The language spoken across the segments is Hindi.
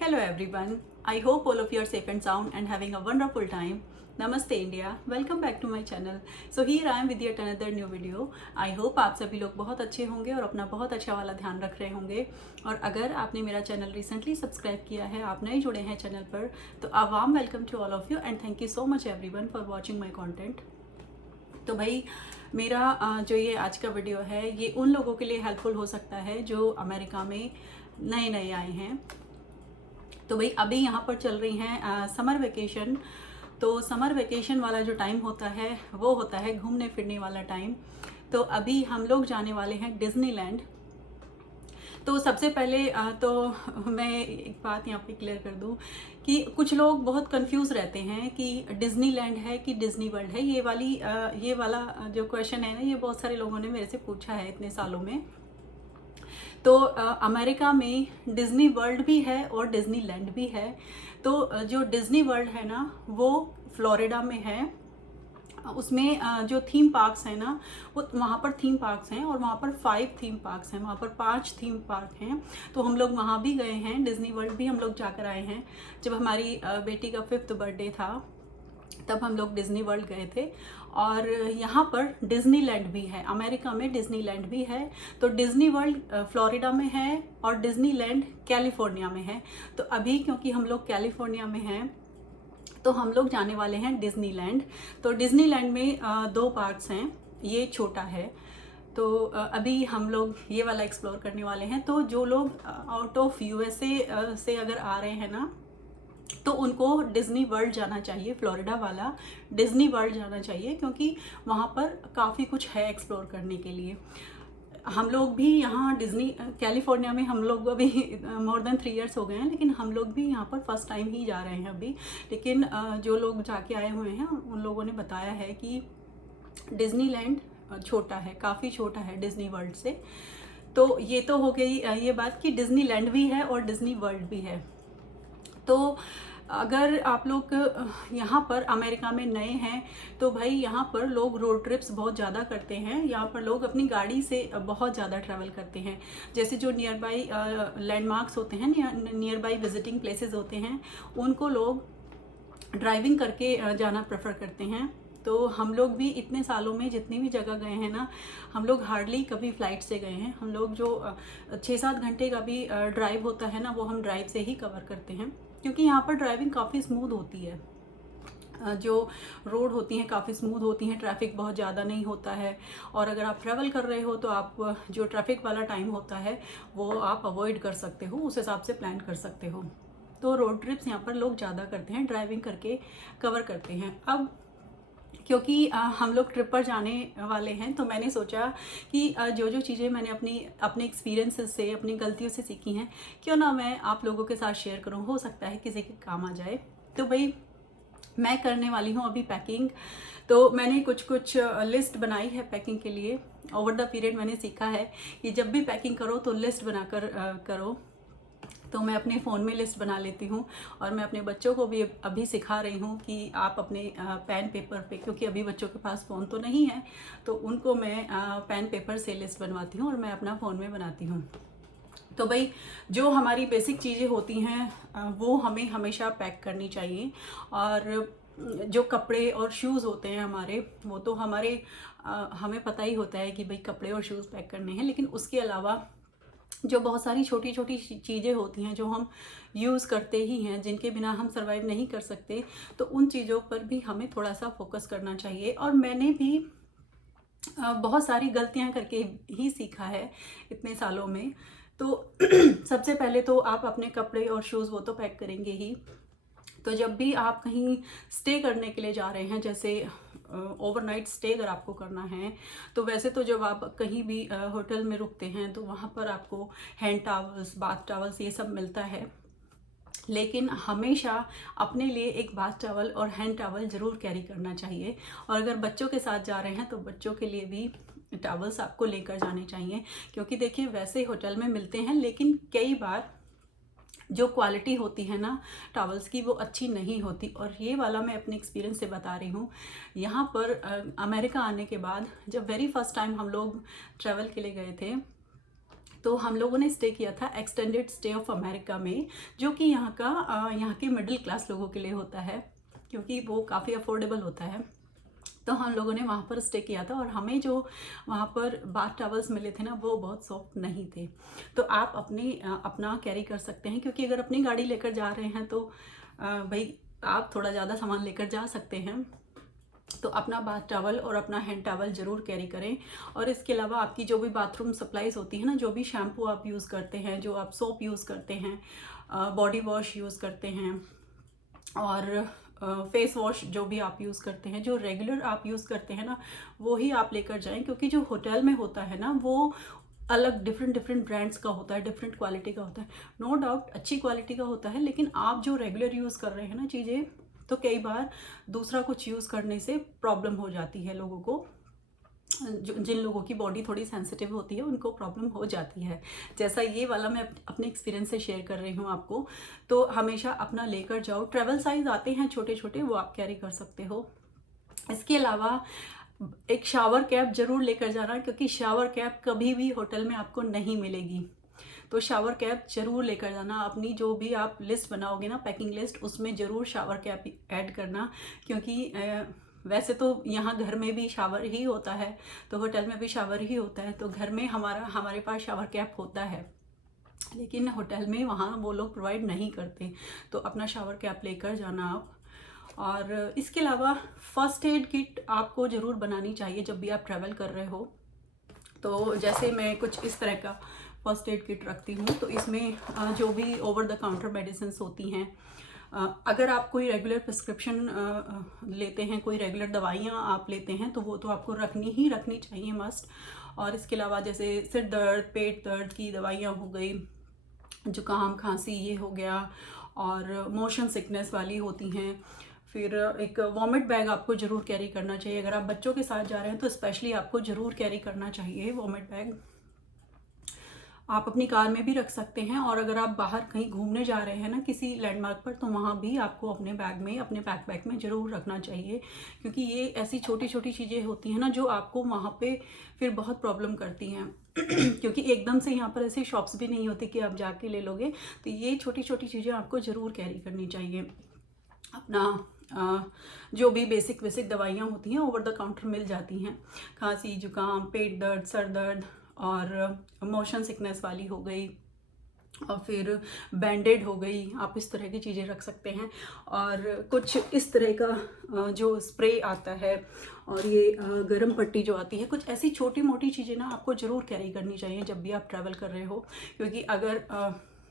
Hello everyone. I hope all of you are safe and sound and having a wonderful time. Namaste India. Welcome back to my channel. So here I am with yet another new video. I hope आप सभी लोग बहुत अच्छे होंगे और अपना बहुत अच्छा वाला ध्यान रख रहे होंगे। और अगर आपने मेरा चैनल रिसेंटली सब्सक्राइब किया है, आप नए जुड़े हैं चैनल पर, तो a warm welcome to all of you and thank you so much everyone for watching my content. तो भाई मेरा जो ये आज का वीडियो है ये उन लोगों के लिए हेल्पफुल हो सकता है जो अमेरिका में नए नए आए हैं। तो भाई अभी यहाँ पर चल रही हैं समर वेकेशन। तो समर वेकेशन वाला जो टाइम होता है वो होता है घूमने फिरने वाला टाइम। तो अभी हम लोग जाने वाले हैं डिज्नीलैंड। तो सबसे पहले तो मैं एक बात यहाँ पे क्लियर कर दूँ कि कुछ लोग बहुत कंफ्यूज रहते हैं कि डिज्नीलैंड है कि डिज्नी वर्ल्ड है। ये वाला जो क्वेश्चन है ना, ये बहुत सारे लोगों ने मेरे से पूछा है इतने सालों में। तो अमेरिका में डिज्नी वर्ल्ड भी है और डिज्नीलैंड भी है। तो जो डिज्नी वर्ल्ड है ना वो फ्लोरिडा में है। उसमें जो थीम पार्क्स हैं ना वो वहाँ पर थीम पार्क्स हैं और वहाँ पर 5 थीम पार्क्स हैं, वहाँ पर 5 थीम पार्क हैं। तो हम लोग वहाँ भी गए हैं, डिज्नी वर्ल्ड भी हम लोग जाकर आए हैं। जब हमारी बेटी का 5th बर्थडे था तब हम लोग डिज्नी वर्ल्ड गए थे। और यहाँ पर डिज्नीलैंड भी है, अमेरिका में डिज्नीलैंड भी है। तो डिज्नी वर्ल्ड फ्लोरिडा में है और डिज्नीलैंड कैलिफोर्निया में है। तो अभी क्योंकि हम लोग कैलिफोर्निया में हैं तो हम लोग जाने वाले हैं डिज्नीलैंड। तो डिज्नीलैंड में 2 पार्ट्स हैं, ये छोटा है। तो अभी हम लोग ये वाला एक्सप्लोर करने वाले हैं। तो जो लोग आउट ऑफ यूएसए से अगर आ रहे हैं ना तो उनको डिज्नी वर्ल्ड जाना चाहिए, फ्लोरिडा वाला डिज्नी वर्ल्ड जाना चाहिए, क्योंकि वहाँ पर काफ़ी कुछ है एक्सप्लोर करने के लिए। हम लोग भी यहाँ डिज्नी कैलिफोर्निया में हम लोग अभी मोर देन 3 इयर्स हो गए हैं, लेकिन हम लोग भी यहाँ पर फर्स्ट टाइम ही जा रहे हैं अभी। लेकिन जो लोग जाके आए हुए हैं उन लोगों ने बताया है कि डिज्नीलैंड छोटा है, काफ़ी छोटा है डिज्नी वर्ल्ड से। तो ये तो हो गई ये बात कि डिज्नीलैंड भी है और डिज्नी वर्ल्ड भी है। तो अगर आप लोग यहाँ पर अमेरिका में नए हैं तो भाई यहाँ पर लोग रोड ट्रिप्स बहुत ज़्यादा करते हैं। यहाँ पर लोग अपनी गाड़ी से बहुत ज़्यादा ट्रैवल करते हैं। जैसे जो नियर बाई लैंडमार्क्स होते हैं, नियर बाई विजिटिंग प्लेसेस होते हैं, उनको लोग ड्राइविंग करके जाना प्रेफर करते हैं। तो हम लोग भी इतने सालों में जितनी भी जगह गए हैं ना, हम लोग हार्डली कभी फ़्लाइट से गए हैं। हम लोग जो 6-7 घंटे का भी ड्राइव होता है ना वो हम ड्राइव से ही कवर करते हैं, क्योंकि यहाँ पर ड्राइविंग काफ़ी स्मूथ होती है। जो रोड होती हैं काफ़ी स्मूथ होती हैं, ट्रैफिक बहुत ज़्यादा नहीं होता है। और अगर आप ट्रैवल कर रहे हो तो आप जो ट्रैफिक वाला टाइम होता है वो आप अवॉइड कर सकते हो, उस हिसाब से प्लान कर सकते हो। तो रोड ट्रिप्स यहाँ पर लोग ज़्यादा करते हैं, ड्राइविंग करके कवर करते हैं। अब क्योंकि हम लोग ट्रिप पर जाने वाले हैं तो मैंने सोचा कि जो जो चीज़ें मैंने अपने एक्सपीरियंसेस से, अपनी गलतियों से सीखी हैं, क्यों ना मैं आप लोगों के साथ शेयर करूं, हो सकता है किसी के काम आ जाए। तो भाई मैं करने वाली हूं अभी पैकिंग। तो मैंने कुछ लिस्ट बनाई है पैकिंग के लिए। ओवर द पीरियड मैंने सीखा है कि जब भी पैकिंग करो तो लिस्ट बनाकर करो। तो मैं अपने फ़ोन में लिस्ट बना लेती हूँ और मैं अपने बच्चों को भी अभी सिखा रही हूँ कि आप अपने पेन पेपर पे, क्योंकि अभी बच्चों के पास फ़ोन तो नहीं है, तो उनको मैं पेन पेपर से लिस्ट बनवाती हूँ और मैं अपना फ़ोन में बनाती हूँ। तो भाई जो हमारी बेसिक चीज़ें होती हैं वो हमें हमेशा पैक करनी चाहिए। और जो कपड़े और शूज़ होते हैं हमारे, वो तो हमें पता ही होता है कि भाई कपड़े और शूज़ पैक करने हैं। लेकिन उसके अलावा जो बहुत सारी छोटी छोटी चीज़ें होती हैं जो हम यूज़ करते ही हैं, जिनके बिना हम सर्वाइव नहीं कर सकते, तो उन चीज़ों पर भी हमें थोड़ा सा फोकस करना चाहिए। और मैंने भी बहुत सारी गलतियां करके ही सीखा है इतने सालों में। तो सबसे पहले तो आप अपने कपड़े और शूज़ वो तो पैक करेंगे ही। तो जब भी आप कहीं स्टे करने के लिए जा रहे हैं, जैसे ओवरनाइट स्टे अगर आपको करना है, तो वैसे तो जब आप कहीं भी होटल में रुकते हैं तो वहाँ पर आपको हैंड टावल्स, बाथ टावल्स ये सब मिलता है। लेकिन हमेशा अपने लिए एक बाथ टॉवल और हैंड टॉवल ज़रूर कैरी करना चाहिए। और अगर बच्चों के साथ जा रहे हैं तो बच्चों के लिए भी टॉवल्स आपको लेकर जाने चाहिए, क्योंकि देखिए वैसे होटल में मिलते हैं लेकिन कई बार जो क्वालिटी होती है ना टॉवल्स की वो अच्छी नहीं होती। और ये वाला मैं अपने एक्सपीरियंस से बता रही हूँ। यहाँ पर अमेरिका आने के बाद जब वेरी फर्स्ट टाइम हम लोग ट्रैवल के लिए गए थे तो हम लोगों ने स्टे किया था एक्सटेंडेड स्टे ऑफ अमेरिका में, जो कि यहाँ के मिडिल क्लास लोगों के लिए होता है, क्योंकि वो काफ़ी अफोर्डेबल होता है। तो हम लोगों ने वहाँ पर स्टे किया था और हमें जो वहाँ पर बाथ टॉवल्स मिले थे ना, वो बहुत सॉफ्ट नहीं थे। तो आप अपना कैरी कर सकते हैं, क्योंकि अगर अपनी गाड़ी लेकर जा रहे हैं तो भाई आप थोड़ा ज़्यादा सामान लेकर जा सकते हैं। तो अपना बाथ टॉवल और अपना हैंड टॉवल ज़रूर कैरी करें। और इसके अलावा आपकी जो भी बाथरूम सप्लाईज होती है ना, जो भी शैम्पू आप यूज़ करते हैं, जो आप सोप यूज़ करते हैं, बॉडी वॉश यूज़ करते हैं और फेस वॉश जो भी आप यूज़ करते हैं, जो रेगुलर आप यूज़ करते हैं ना, वो ही आप लेकर जाएं। क्योंकि जो होटल में होता है ना, वो अलग डिफरेंट ब्रांड्स का होता है, डिफरेंट क्वालिटी का होता है। नो डाउट अच्छी क्वालिटी का होता है, लेकिन आप जो रेगुलर यूज़ कर रहे हैं ना चीज़ें, तो कई बार दूसरा कुछ यूज़ करने से प्रॉब्लम हो जाती है लोगों को। जिन लोगों की बॉडी थोड़ी सेंसिटिव होती है उनको प्रॉब्लम हो जाती है, जैसा ये वाला मैं अपने एक्सपीरियंस से शेयर कर रही हूँ आपको। तो हमेशा अपना लेकर जाओ। ट्रैवल साइज आते हैं छोटे छोटे, वो आप कैरी कर सकते हो। इसके अलावा एक शावर कैप जरूर लेकर जाना, क्योंकि शावर कैप कभी भी होटल में आपको नहीं मिलेगी। तो शावर कैप जरूर लेकर जाना। अपनी जो भी आप लिस्ट बनाओगे ना, पैकिंग लिस्ट, उसमें ज़रूर शावर कैप ऐड करना, क्योंकि वैसे तो यहाँ घर में भी शावर ही होता है, तो होटल में भी शावर ही होता है, तो घर में हमारे पास शावर कैप होता है, लेकिन होटल में वहाँ वो लोग प्रोवाइड नहीं करते। तो अपना शावर कैप लेकर जाना आप। और इसके अलावा फर्स्ट एड किट आपको ज़रूर बनानी चाहिए जब भी आप ट्रैवल कर रहे हो। तो जैसे मैं कुछ इस तरह का फर्स्ट एड किट रखती हूँ। तो इसमें जो भी ओवर द काउंटर मेडिसिन होती हैं, अगर आप कोई रेगुलर प्रिस्क्रिप्शन लेते हैं, कोई रेगुलर दवाइयाँ आप लेते हैं, तो वो तो आपको रखनी चाहिए मस्ट। और इसके अलावा जैसे सिर दर्द, पेट दर्द की दवाइयाँ हो गई, जुकाम खांसी ये हो गया, और मोशन सिकनेस वाली होती हैं। फिर एक वॉमिट बैग आपको ज़रूर कैरी करना चाहिए। अगर आप बच्चों के साथ जा रहे हैं तो स्पेशली आपको ज़रूर कैरी करना चाहिए वॉमिट बैग। आप अपनी कार में भी रख सकते हैं, और अगर आप बाहर कहीं घूमने जा रहे हैं ना किसी लैंडमार्क पर, तो वहाँ भी आपको अपने बैग में, अपने बैकपैक में ज़रूर रखना चाहिए। क्योंकि ये ऐसी छोटी छोटी चीज़ें होती हैं ना, जो आपको वहाँ पे फिर बहुत प्रॉब्लम करती हैं। क्योंकि एकदम से यहाँ पर ऐसी शॉप्स भी नहीं होती कि आप जाके ले लोगे। तो ये छोटी छोटी चीज़ें आपको ज़रूर कैरी करनी चाहिए। अपना जो भी बेसिक दवाइयाँ होती हैं ओवर द काउंटर मिल जाती हैं। खांसी, जुकाम, पेट दर्द, सर दर्द और मोशन सिकनेस वाली हो गई, और फिर बैंडेड हो गई, आप इस तरह की चीज़ें रख सकते हैं। और कुछ इस तरह का जो स्प्रे आता है, और ये गर्म पट्टी जो आती है, कुछ ऐसी छोटी मोटी चीज़ें ना आपको ज़रूर कैरी करनी चाहिए जब भी आप ट्रैवल कर रहे हो।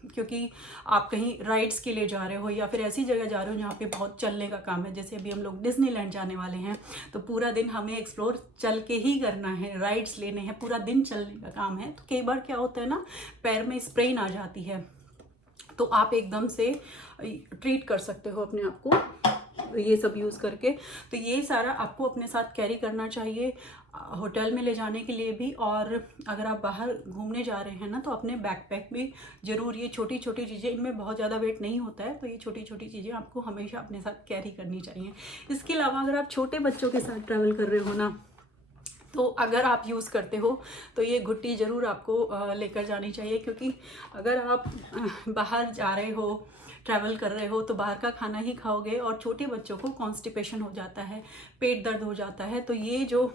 क्योंकि आप कहीं राइड्स के लिए जा रहे हो, या फिर ऐसी जगह जा रहे हो जहाँ पे बहुत चलने का काम है। जैसे अभी हम लोग डिज्नीलैंड जाने वाले हैं, तो पूरा दिन हमें एक्सप्लोर चल के ही करना है, राइड्स लेने हैं, पूरा दिन चलने का काम है। तो कई बार क्या होता है ना, पैर में स्प्रेन आ जाती है, तो आप एकदम से ट्रीट कर सकते हो अपने आप को ये सब यूज़ करके। तो ये सारा आपको अपने साथ कैरी करना चाहिए होटल में ले जाने के लिए भी। और अगर आप बाहर घूमने जा रहे हैं ना, तो अपने बैकपैक में ज़रूर ये छोटी छोटी चीज़ें, इनमें बहुत ज़्यादा वेट नहीं होता है, तो ये छोटी छोटी चीज़ें आपको हमेशा अपने साथ कैरी करनी चाहिए। इसके अलावा अगर आप छोटे बच्चों के साथ ट्रैवल कर रहे हो ना, तो अगर आप यूज़ करते हो तो ये घुट्टी ज़रूर आपको लेकर जानी चाहिए। क्योंकि अगर आप बाहर जा रहे हो, ट्रैवल कर रहे हो, तो बाहर का खाना ही खाओगे, और छोटे बच्चों को कॉन्स्टिपेशन हो जाता है, पेट दर्द हो जाता है। तो ये जो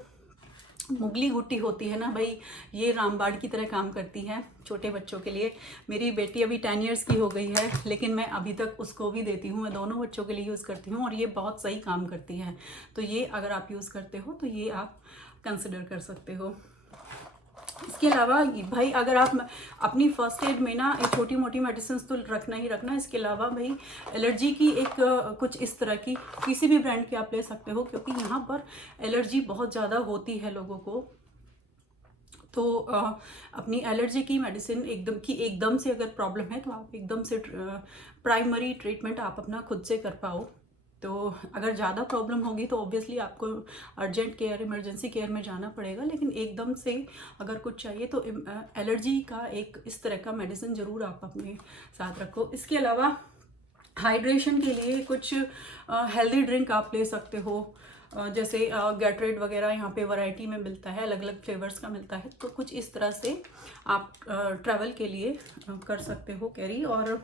मुगली घुट्टी होती है ना भाई, ये रामबाण की तरह काम करती है छोटे बच्चों के लिए। मेरी बेटी अभी 10 इयर्स की हो गई है, लेकिन मैं अभी तक उसको भी देती हूँ। मैं दोनों बच्चों के लिए यूज़ करती हूँ, और ये बहुत सही काम करती है। तो ये अगर आप यूज़ करते हो तो ये आप कंसिडर कर सकते हो। इसके अलावा भाई, अगर आप अपनी फर्स्ट एड में ना एक छोटी मोटी मेडिसिन तो रखना ही रखना। इसके अलावा भाई एलर्जी की एक कुछ इस तरह की किसी भी ब्रांड की आप ले सकते हो, क्योंकि यहाँ पर एलर्जी बहुत ज़्यादा होती है लोगों को। तो अपनी एलर्जी की मेडिसिन एकदम से अगर प्रॉब्लम है, तो आप एकदम से प्राइमरी ट्रीटमेंट आप अपना खुद से कर पाओ। तो अगर ज़्यादा प्रॉब्लम होगी तो ऑब्वियसली आपको अर्जेंट केयर, इमरजेंसी केयर में जाना पड़ेगा। लेकिन एकदम से अगर कुछ चाहिए तो एलर्जी का एक इस तरह का मेडिसिन ज़रूर आप अपने साथ रखो। इसके अलावा हाइड्रेशन के लिए कुछ हेल्दी ड्रिंक आप ले सकते हो। जैसे गैटरेड वगैरह यहाँ पे वैरायटी में मिलता है, अलग अलग फ्लेवर्स का मिलता है। तो कुछ इस तरह से आप ट्रैवल के लिए कर सकते हो कैरी। और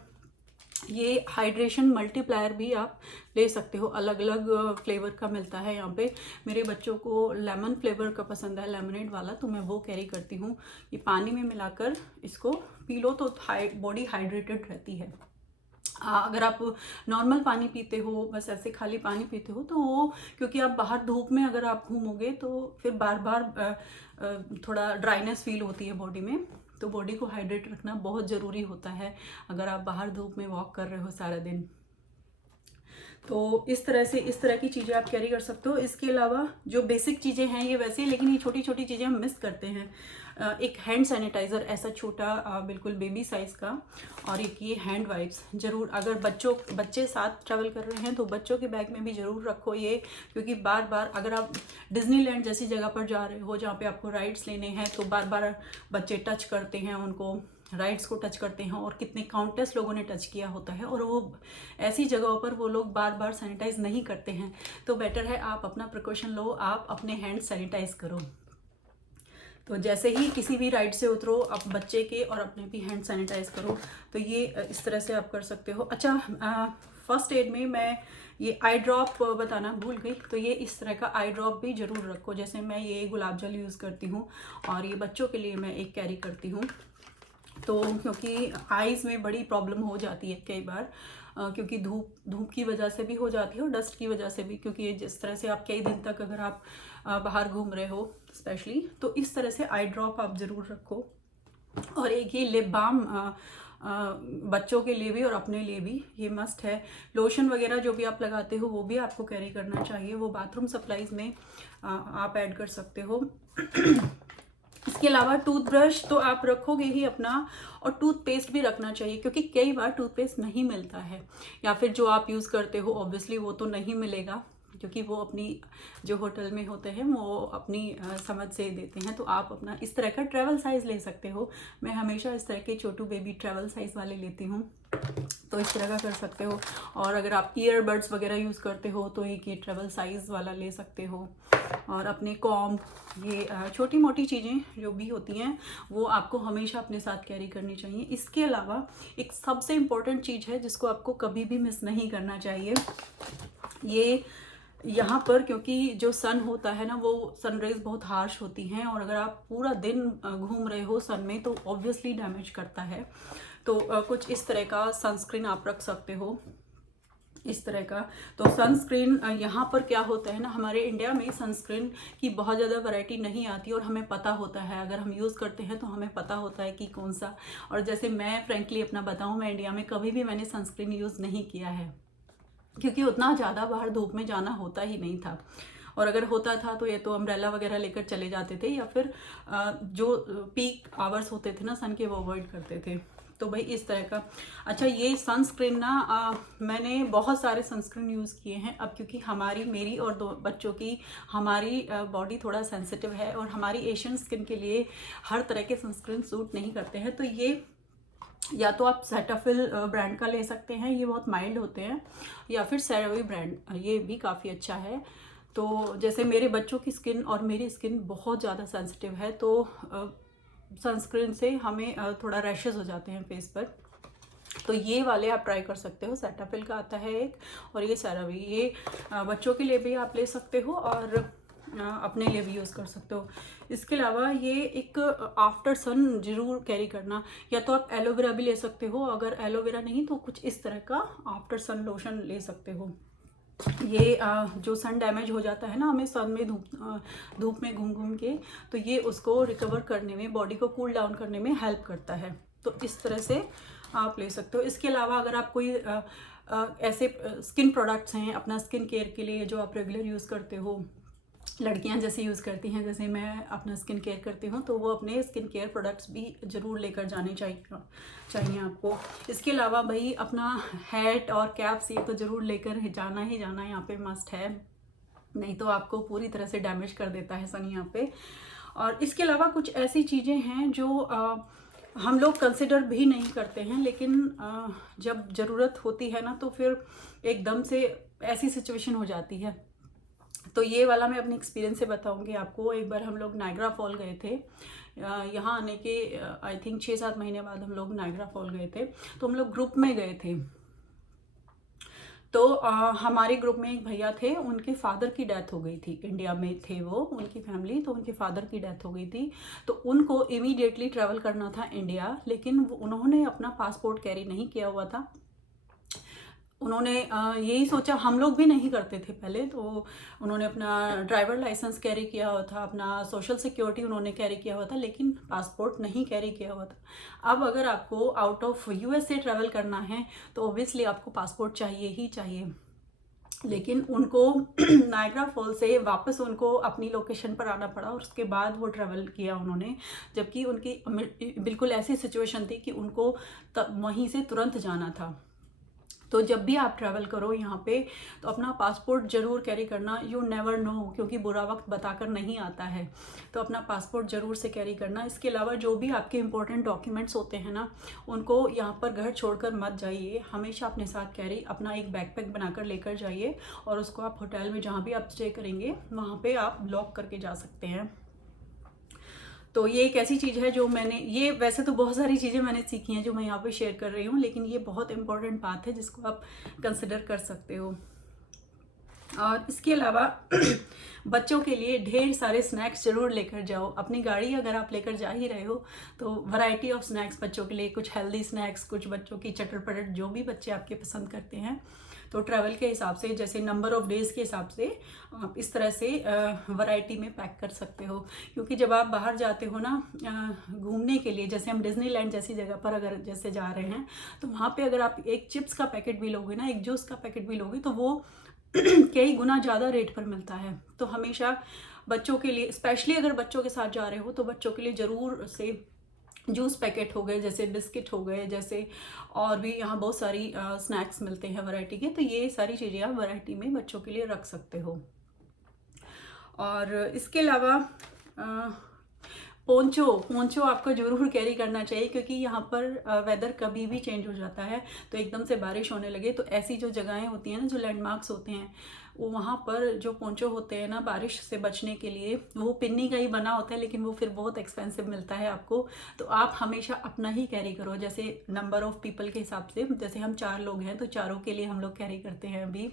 ये हाइड्रेशन मल्टीप्लायर भी आप ले सकते हो, अलग अलग फ्लेवर का मिलता है यहाँ पे। मेरे बच्चों को लेमन फ्लेवर का पसंद है, लेमनेड वाला, तो मैं वो कैरी करती हूँ। ये पानी में मिलाकर इसको पी लो तो बॉडी हाइड्रेटेड रहती है। अगर आप नॉर्मल पानी पीते हो, बस ऐसे खाली पानी पीते हो, तो वो, क्योंकि आप बाहर धूप में अगर आप घूमोगे तो फिर बार बार थोड़ा ड्राइनेस फील होती है बॉडी में। तो बॉडी को हाइड्रेट रखना बहुत ज़रूरी होता है अगर आप बाहर धूप में वॉक कर रहे हो सारा दिन। तो इस तरह से इस तरह की चीज़ें आप कैरी कर सकते हो। इसके अलावा जो बेसिक चीज़ें हैं ये वैसे, लेकिन ये छोटी छोटी चीज़ें हम मिस करते हैं। एक हैंड सैनिटाइज़र ऐसा छोटा, बिल्कुल बेबी साइज़ का, और एक ये हैंड वाइप्स ज़रूर, अगर बच्चे साथ ट्रैवल कर रहे हैं तो बच्चों के बैग में भी ज़रूर रखो ये। क्योंकि बार बार अगर आप डिज्नीलैंड जैसी जगह पर जा रहे हो जहाँ पे आपको राइड्स लेने हैं, तो बार बार बच्चे टच करते हैं, उनको राइड्स को टच करते हैं, और कितने काउंटलेस लोगों ने टच किया होता है, और वो ऐसी जगहों पर वो लोग बार बार सैनिटाइज नहीं करते हैं। तो बेटर है आप अपना प्रिकॉशन लो, आप अपने हैंड सैनिटाइज करो। तो जैसे ही किसी भी राइड से उतरो, आप बच्चे के और अपने भी हैंड सैनिटाइज करो। तो ये इस तरह से आप कर सकते हो। अच्छा, फर्स्ट एड में मैं ये आई ड्रॉप बताना भूल गई। तो ये इस तरह का आई ड्रॉप भी ज़रूर रखो। जैसे मैं ये गुलाब जल यूज़ करती हूँ, और ये बच्चों के लिए मैं एक कैरी करती हूँ। तो क्योंकि आईज़ में बड़ी प्रॉब्लम हो जाती है कई बार, क्योंकि धूप की वजह से भी हो जाती है और डस्ट की वजह से भी, क्योंकि जिस तरह से आप कई दिन तक अगर आप बाहर घूम रहे हो स्पेशली, तो इस तरह से आई ड्रॉप आप ज़रूर रखो। और एक ये लिप बाम बच्चों के लिए भी और अपने लिए भी ये मस्ट है। लोशन वगैरह जो भी आप लगाते हो वो भी आपको कैरी करना चाहिए, वो बाथरूम सप्लाईज में आप ऐड कर सकते हो। इसके अलावा टूथब्रश तो आप रखोगे ही अपना, और टूथपेस्ट भी रखना चाहिए, क्योंकि कई बार टूथपेस्ट नहीं मिलता है, या फिर जो आप यूज़ करते हो ऑब्वियसली वो तो नहीं मिलेगा, क्योंकि वो अपनी जो होटल में होते हैं वो अपनी समझ से देते हैं। तो आप अपना इस तरह का ट्रैवल साइज़ ले सकते हो। मैं हमेशा इस तरह के छोटू बेबी ट्रैवल साइज़ वाले लेती हूँ, तो इस तरह का कर सकते हो। और अगर आप ईयरबड्स वगैरह यूज़ करते हो तो एक ये ट्रैवल साइज़ वाला ले सकते हो। और अपने कॉम्ब, ये छोटी मोटी चीज़ें जो भी होती हैं वो आपको हमेशा अपने साथ कैरी करनी चाहिए। इसके अलावा एक सबसे इम्पोर्टेंट चीज़ है जिसको आपको कभी भी मिस नहीं करना चाहिए। ये यहाँ पर, क्योंकि जो सन होता है ना, वो सनरेज बहुत हार्श होती हैं, और अगर आप पूरा दिन घूम रहे हो सन में तो ऑब्वियसली डैमेज करता है। तो कुछ इस तरह का सनस्क्रीन आप रख सकते हो, इस तरह का। तो सनस्क्रीन यहाँ पर क्या होता है ना, हमारे इंडिया में सनस्क्रीन की बहुत ज़्यादा वैरायटी नहीं आती, और हमें पता होता है, अगर हम यूज़ करते हैं तो हमें पता होता है कि कौन सा। और जैसे मैं फ्रेंकली अपना बताऊँ, मैं इंडिया में कभी भी मैंने सनस्क्रीन यूज़ नहीं किया है, क्योंकि उतना ज़्यादा बाहर धूप में जाना होता ही नहीं था। और अगर होता था तो ये तो अम्ब्रेला वगैरह लेकर चले जाते थे, या फिर जो पीक आवर्स होते थे ना सन के, वो अवॉइड करते थे। तो भाई इस तरह का। अच्छा, ये सनस्क्रीन ना मैंने बहुत सारे सनस्क्रीन यूज़ किए हैं। अब क्योंकि मेरी और दो बच्चों की, हमारी बॉडी थोड़ा सेंसिटिव है, और हमारी एशियन स्किन के लिए हर तरह के सनस्क्रीन सूट नहीं करते हैं। तो ये या तो आप सेटाफिल ब्रांड का ले सकते हैं, ये बहुत माइल्ड होते हैं, या फिर सेरावी ब्रांड, ये भी काफ़ी अच्छा है। तो जैसे मेरे बच्चों की स्किन और मेरी स्किन बहुत ज़्यादा सेंसिटिव है, तो सनस्क्रीन से हमें थोड़ा रैशेस हो जाते हैं फेस पर। तो ये वाले आप ट्राई कर सकते हो। सेटाफिल का आता है एक, और ये सेरावी, ये बच्चों के लिए भी आप ले सकते हो और अपने लिए भी यूज़ कर सकते हो। इसके अलावा ये एक आफ्टर सन ज़रूर कैरी करना, या तो आप एलोवेरा भी ले सकते हो, अगर एलोवेरा नहीं तो कुछ इस तरह का आफ्टर सन लोशन ले सकते हो। ये जो सन डैमेज हो जाता है ना हमें सन में, धूप में घूम घूम के, तो ये उसको रिकवर करने में, बॉडी को कूल डाउन करने में हेल्प करता है। तो इस तरह से आप ले सकते हो। इसके अलावा अगर आप कोई ऐसे स्किन प्रोडक्ट्स हैं अपना स्किन केयर के लिए जो आप रेगुलर यूज़ करते हो, लड़कियां जैसे यूज़ करती हैं, जैसे मैं अपना स्किन केयर करती हूँ, तो वो अपने स्किन केयर प्रोडक्ट्स भी ज़रूर लेकर जाने चाहिए आपको। इसके अलावा भाई अपना हैट और कैप्स, ये तो ज़रूर लेकर जाना ही जाना यहाँ पे मस्ट है, नहीं तो आपको पूरी तरह से डैमेज कर देता है सन यहाँ पे। और इसके अलावा कुछ ऐसी चीज़ें हैं जो हम लोग कंसिडर भी नहीं करते हैं, लेकिन जब ज़रूरत होती है ना तो फिर एकदम से ऐसी सिचुएशन हो जाती है तो ये वाला मैं अपने एक्सपीरियंस से बताऊंगी आपको। एक बार हम लोग नायग्रा फॉल गए थे, यहाँ आने के आई थिंक 6-7 महीने बाद हम लोग नायग्रा फॉल गए थे। तो हम लोग ग्रुप में गए थे। तो हमारे ग्रुप में एक भैया थे, उनके फादर की डेथ हो गई थी। इंडिया में थे वो, उनकी फैमिली, तो उनके फादर की डेथ हो गई थी। तो उनको इमीडिएटली ट्रैवल करना था इंडिया, लेकिन उन्होंने अपना पासपोर्ट कैरी नहीं किया हुआ था। उन्होंने यही सोचा, हम लोग भी नहीं करते थे पहले, तो उन्होंने अपना ड्राइवर लाइसेंस कैरी किया हुआ था, अपना सोशल सिक्योरिटी उन्होंने कैरी किया हुआ था, लेकिन पासपोर्ट नहीं कैरी किया हुआ था। अब अगर आपको आउट ऑफ यूएस से ट्रैवल करना है तो ऑब्वियसली आपको पासपोर्ट चाहिए ही चाहिए। लेकिन उनको नायग्रा फॉल से वापस उनको अपनी लोकेशन पर आना पड़ा और उसके बाद वो ट्रैवल किया उन्होंने, जबकि उनकी बिल्कुल ऐसी सिचुएशन थी कि उनको वहीं से तुरंत जाना था। तो जब भी आप ट्रैवल करो यहाँ पे तो अपना पासपोर्ट ज़रूर कैरी करना। यू नेवर नो, क्योंकि बुरा वक्त बताकर नहीं आता है, तो अपना पासपोर्ट ज़रूर से कैरी करना। इसके अलावा जो भी आपके इंपॉर्टेंट डॉक्यूमेंट्स होते हैं ना, उनको यहाँ पर घर छोड़कर मत जाइए, हमेशा अपने साथ कैरी, अपना एक बैकपैक बनाकर लेकर जाइए और उसको आप होटल में जहाँ भी आप स्टे करेंगे वहाँ पर आप लॉक करके जा सकते हैं। तो ये एक ऐसी चीज़ है जो मैंने, ये वैसे तो बहुत सारी चीज़ें मैंने सीखी हैं जो मैं यहाँ पे शेयर कर रही हूँ, लेकिन ये बहुत इंपॉर्टेंट बात है जिसको आप कंसिडर कर सकते हो। और इसके अलावा बच्चों के लिए ढेर सारे स्नैक्स जरूर लेकर जाओ। अपनी गाड़ी अगर आप लेकर जा ही रहे हो तो वैरायटी ऑफ स्नैक्स बच्चों के लिए, कुछ हेल्दी स्नैक्स, कुछ बच्चों की चटर पटर, जो भी बच्चे आपके पसंद करते हैं। तो ट्रैवल के हिसाब से, जैसे नंबर ऑफ डेज़ के हिसाब से आप इस तरह से वैरायटी में पैक कर सकते हो। क्योंकि जब आप बाहर जाते हो ना घूमने के लिए, जैसे हम डिज्नीलैंड जैसी जगह पर अगर जैसे जा रहे हैं, तो वहाँ पे अगर आप एक चिप्स का पैकेट भी लोगे ना, एक जूस का पैकेट भी लोगे, तो वो कई गुना ज़्यादा रेट पर मिलता है। तो हमेशा बच्चों के लिए, स्पेशली अगर बच्चों के साथ जा रहे हो, तो बच्चों के लिए ज़रूर से जूस पैकेट हो गए, जैसे बिस्किट हो गए, जैसे और भी यहाँ बहुत सारी स्नैक्स मिलते हैं वैरायटी के, तो ये सारी चीज़ें आप वैरायटी में बच्चों के लिए रख सकते हो। और इसके अलावा पोंचो आपको ज़रूर कैरी करना चाहिए, क्योंकि यहाँ पर वेदर कभी भी चेंज हो जाता है। तो एकदम से बारिश होने लगे तो ऐसी जो जगहें होती हैं ना, जो लैंडमार्क्स होते हैं, वो वहाँ पर जो पोंचो होते हैं ना, बारिश से बचने के लिए, वो पिन्नी का ही बना होता है, लेकिन वो फिर बहुत एक्सपेंसिव मिलता है आपको। तो आप हमेशा अपना ही कैरी करो, जैसे नंबर ऑफ पीपल के हिसाब से, जैसे हम 4 लोग हैं तो चारों के लिए हम लोग कैरी करते हैं अभी।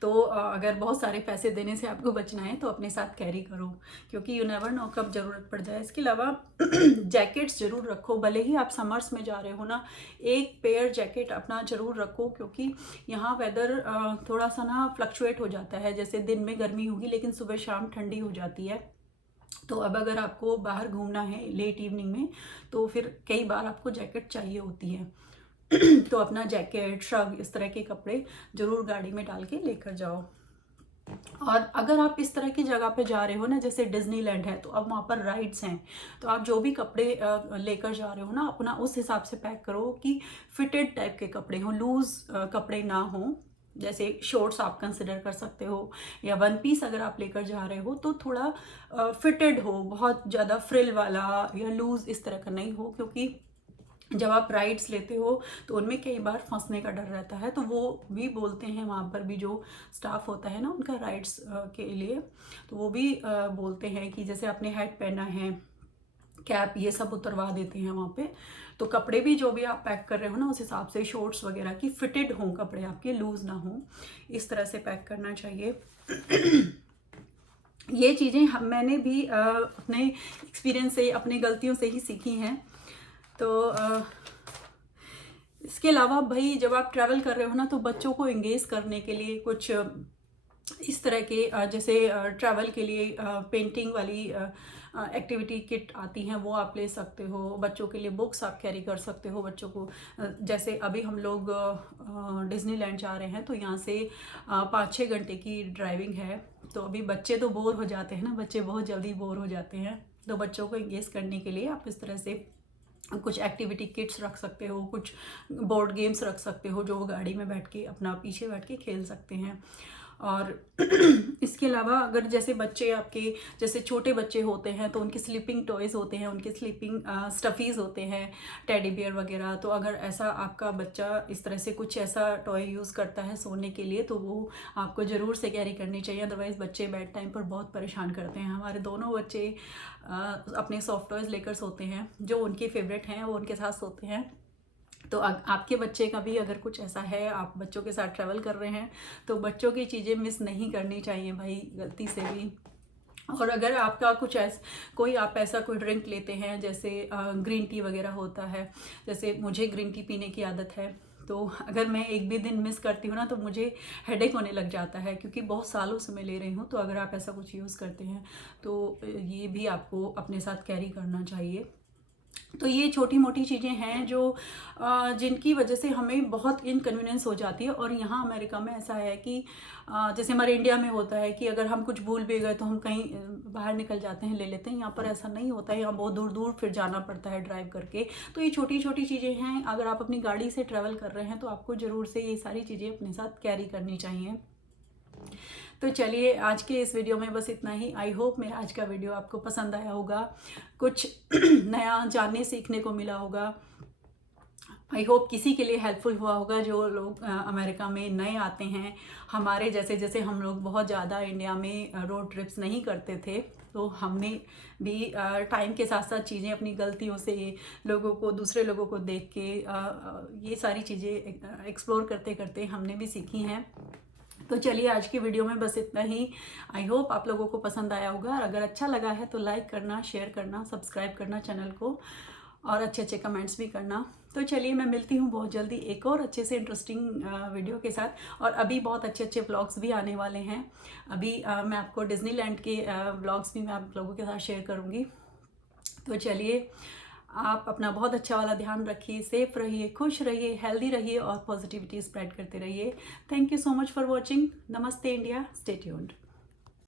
तो अगर बहुत सारे पैसे देने से आपको बचना है तो अपने साथ कैरी करो, क्योंकि यू नेवर नो कब ज़रूरत पड़ जाए। इसके अलावा जैकेट्स ज़रूर रखो, भले ही आप समर्स में जा रहे हो ना, एक पेयर जैकेट अपना ज़रूर रखो, क्योंकि यहाँ वेदर थोड़ा सा ना फ्लक्चुएट हो जाता है। जैसे दिन में गर्मी होगी लेकिन सुबह शाम ठंडी हो जाती है। तो अब अगर आपको बाहर घूमना है लेट इवनिंग में, तो फिर कई बार आपको जैकेट चाहिए होती है। तो अपना जैकेट, श्रग, इस तरह के कपड़े जरूर गाड़ी में डाल के लेकर जाओ। और अगर आप इस तरह की जगह पे जा रहे हो ना, जैसे डिज्नीलैंड है, तो अब वहाँ पर राइड्स हैं, तो आप जो भी कपड़े लेकर जा रहे हो ना, अपना उस हिसाब से पैक करो कि फिटेड टाइप के कपड़े हों, लूज कपड़े ना हों। जैसे शॉर्ट्स आप कंसिडर कर सकते हो, या वन पीस अगर आप लेकर जा रहे हो तो थोड़ा फिटेड हो, बहुत ज़्यादा फ्रिल वाला या लूज इस तरह का नहीं हो, क्योंकि जब आप राइड्स लेते हो तो उनमें कई बार फंसने का डर रहता है। तो वो भी बोलते हैं, वहाँ पर भी जो स्टाफ होता है ना उनका राइड्स के लिए, तो वो भी बोलते हैं कि जैसे आपने हैट पहना है, कैप, ये सब उतरवा देते हैं वहाँ पे। तो कपड़े भी जो भी आप पैक कर रहे हो ना, उस हिसाब से शॉर्ट्स वगैरह की फिटेड हों कपड़े, आपके लूज ना हो, इस तरह से पैक करना चाहिए। ये चीज़ें मैंने भी अपने एक्सपीरियंस से, अपनी गलतियों से ही सीखी हैं। तो इसके अलावा भाई, जब आप ट्रैवल कर रहे हो ना, तो बच्चों को एंगेज करने के लिए कुछ इस तरह के जैसे ट्रैवल के लिए पेंटिंग वाली एक्टिविटी किट आती हैं, वो आप ले सकते हो। बच्चों के लिए बुक्स आप कैरी कर सकते हो बच्चों को। जैसे अभी हम लोग डिज्नीलैंड जा रहे हैं, तो यहाँ से 5-6 घंटे की ड्राइविंग है। तो अभी बच्चे तो बोर हो जाते हैं ना, बच्चे बहुत जल्दी बोर हो जाते हैं। तो बच्चों को एंगेज करने के लिए आप इस तरह से कुछ एक्टिविटी किट्स रख सकते हो, कुछ बोर्ड गेम्स रख सकते हो, जो वो गाड़ी में बैठ के अपना पीछे बैठ के खेल सकते हैं। और इसके अलावा अगर जैसे बच्चे आपके जैसे छोटे बच्चे होते हैं तो उनके स्लीपिंग टॉयज़ होते हैं, उनके स्लीपिंग स्टफ़ीज़ होते हैं, टेडी बियर वगैरह। तो अगर ऐसा आपका बच्चा इस तरह से कुछ ऐसा टॉय यूज़ करता है सोने के लिए तो वो आपको ज़रूर से कैरी करनी चाहिए, अदरवाइज़ बच्चे बेड टाइम पर बहुत परेशान करते हैं। हमारे दोनों बच्चे अपने सॉफ्ट टॉयज़ लेकर सोते हैं, जो उनके फेवरेट हैं वो उनके साथ सोते हैं। तो आपके बच्चे का भी अगर कुछ ऐसा है, आप बच्चों के साथ ट्रैवल कर रहे हैं तो बच्चों की चीज़ें मिस नहीं करनी चाहिए भाई, गलती से भी। और अगर आपका कुछ कोई आप ऐसा कोई ड्रिंक लेते हैं जैसे ग्रीन टी वगैरह होता है, जैसे मुझे ग्रीन टी पीने की आदत है, तो अगर मैं एक भी दिन मिस करती हूँ ना तो मुझे हेडेक होने लग जाता है, क्योंकि बहुत सालों से मैं ले रही हूँ। तो अगर आप ऐसा कुछ यूज़ करते हैं तो ये भी आपको अपने साथ कैरी करना चाहिए। तो ये छोटी मोटी चीज़ें हैं जो जिनकी वजह से हमें बहुत इनकन्वीनियंस हो जाती है। और यहाँ अमेरिका में ऐसा है कि जैसे हमारे इंडिया में होता है कि अगर हम कुछ भूल भी गए तो हम कहीं बाहर निकल जाते हैं, ले लेते हैं। यहाँ पर ऐसा नहीं होता है, यहाँ बहुत दूर दूर फिर जाना पड़ता है ड्राइव करके। तो ये छोटी छोटी चीज़ें हैं, अगर आप अपनी गाड़ी से ट्रैवल कर रहे हैं तो आपको ज़रूर से ये सारी चीज़ें अपने साथ कैरी करनी चाहिए। तो चलिए आज के इस वीडियो में बस इतना ही। आई होप मेरा आज का वीडियो आपको पसंद आया होगा, कुछ नया जानने सीखने को मिला होगा। आई होप किसी के लिए हेल्पफुल हुआ होगा जो लोग अमेरिका में नए आते हैं। हमारे जैसे जैसे हम लोग बहुत ज़्यादा इंडिया में रोड ट्रिप्स नहीं करते थे, तो हमने भी टाइम के साथ साथ चीज़ें अपनी गलतियों से, लोगों को, दूसरे लोगों को देख के ये सारी चीज़ें एक्सप्लोर करते करते हमने भी सीखी हैं। तो चलिए आज की वीडियो में बस इतना ही। आई होप आप लोगों को पसंद आया होगा, और अगर अच्छा लगा है तो लाइक करना, शेयर करना, सब्सक्राइब करना चैनल को, और अच्छे अच्छे कमेंट्स भी करना। तो चलिए मैं मिलती हूँ बहुत जल्दी एक और अच्छे से इंटरेस्टिंग वीडियो के साथ। और अभी बहुत अच्छे अच्छे व्लॉग्स भी आने वाले हैं। अभी मैं आपको डिज्नीलैंड के व्लॉग्स भी मैं आप लोगों के साथ शेयर करूँगी। तो चलिए आप अपना बहुत अच्छा वाला ध्यान रखिए, सेफ रहिए, खुश रहिए, हेल्दी रहिए और पॉजिटिविटी स्प्रेड करते रहिए। Thank you so much for watching. नमस्ते इंडिया, स्टे ट्यून्ड।